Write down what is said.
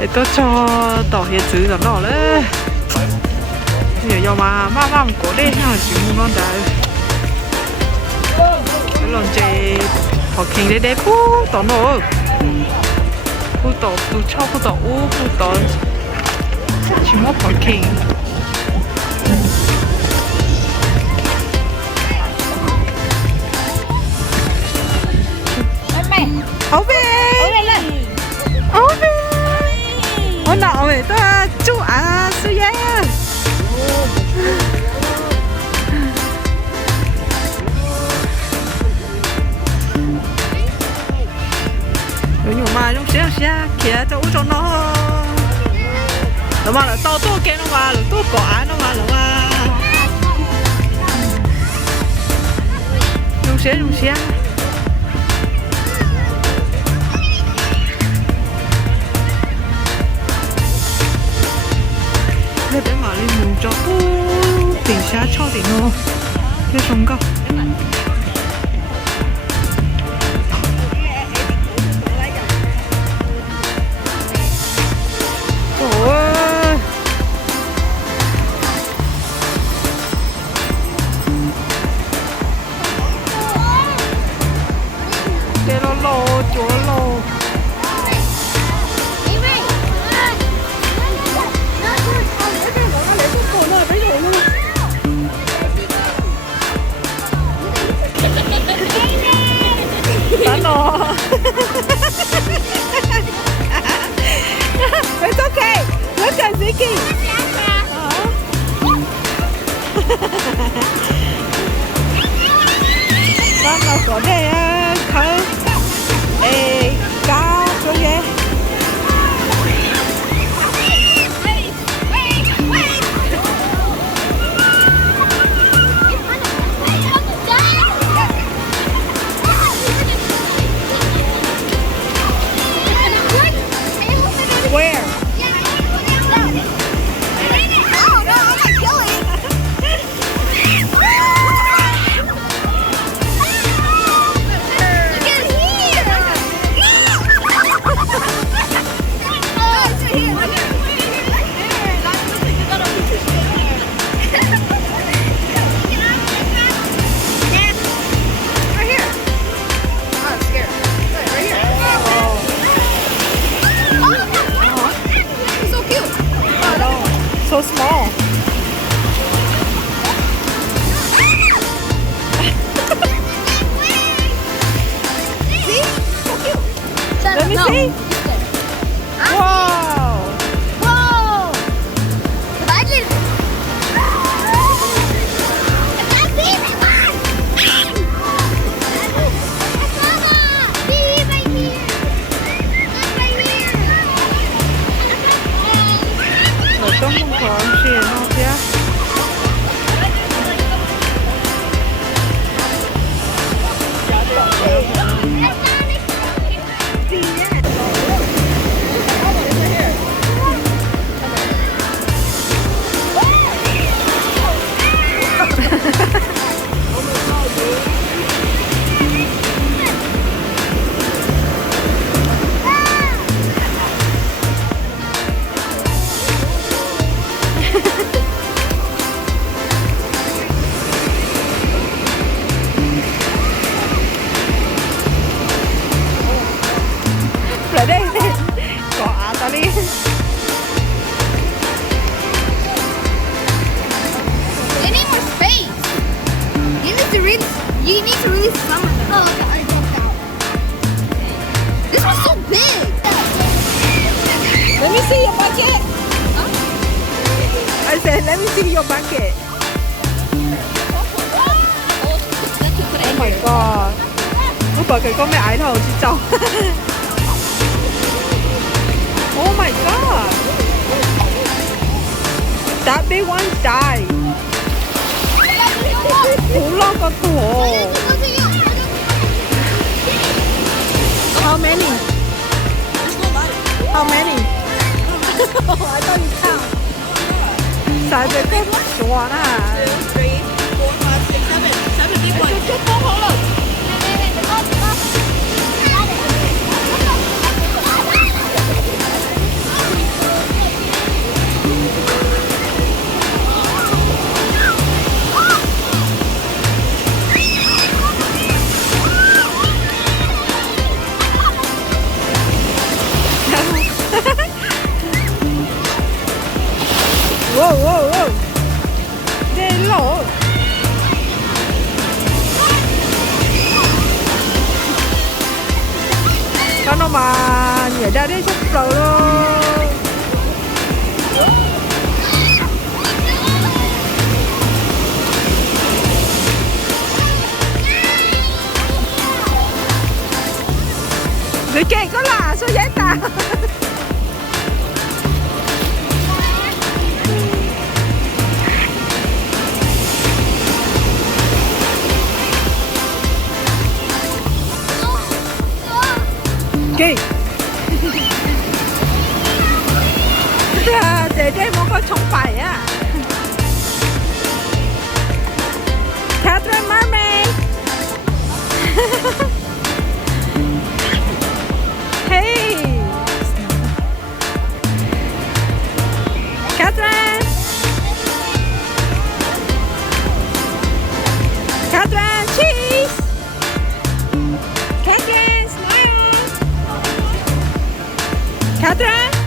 để tôi cho tỏ hiện chữ đó nó đấy giờ mà của đây nó chỉ muốn nó đã cái lần chơi học kinh đấy phú tỏ nó phú tỏ phú cho phú tỏ u phú tỏ chỉ muốn học kinh ấu về ấu về ấu nào vậy ta chú à sư gia nhưng mà trong xe kia cho uống cho nó mà là to cái nó mà là to quả nó mà trong xe để mà lên mùng cho tỉnh xa cho tỉnh nó cái sống cao It's okay. Look at Ziki. Con nào có đây khơi cá chỗ gì? Where? So small. See? So cute. Let me see. Wow. Whoa. I did. Trong một khoảng tiền nó thế ở đây có á ta đi They need more space. You need to release some of them. Oh, okay. I broke out. This was so big. Let me see your bucket. I said let me see your bucket. Oh my god. Cái bucket có mấy ải đầu chứ chồng. Oh my god. That big one died. 올라갔어. How many? How many? I thought you count. 400個數啊！3, 4, 5, 6, 7. 7 big ones. 出幫好啦。nhảy ra đi sắp rồi luôn. Người kia có là số giấy tờ. Kì. Để đây một con trống phải á. Catherine Mermaid. Hey. Catherine. Catherine, cheese. Catherine, smile. Catherine.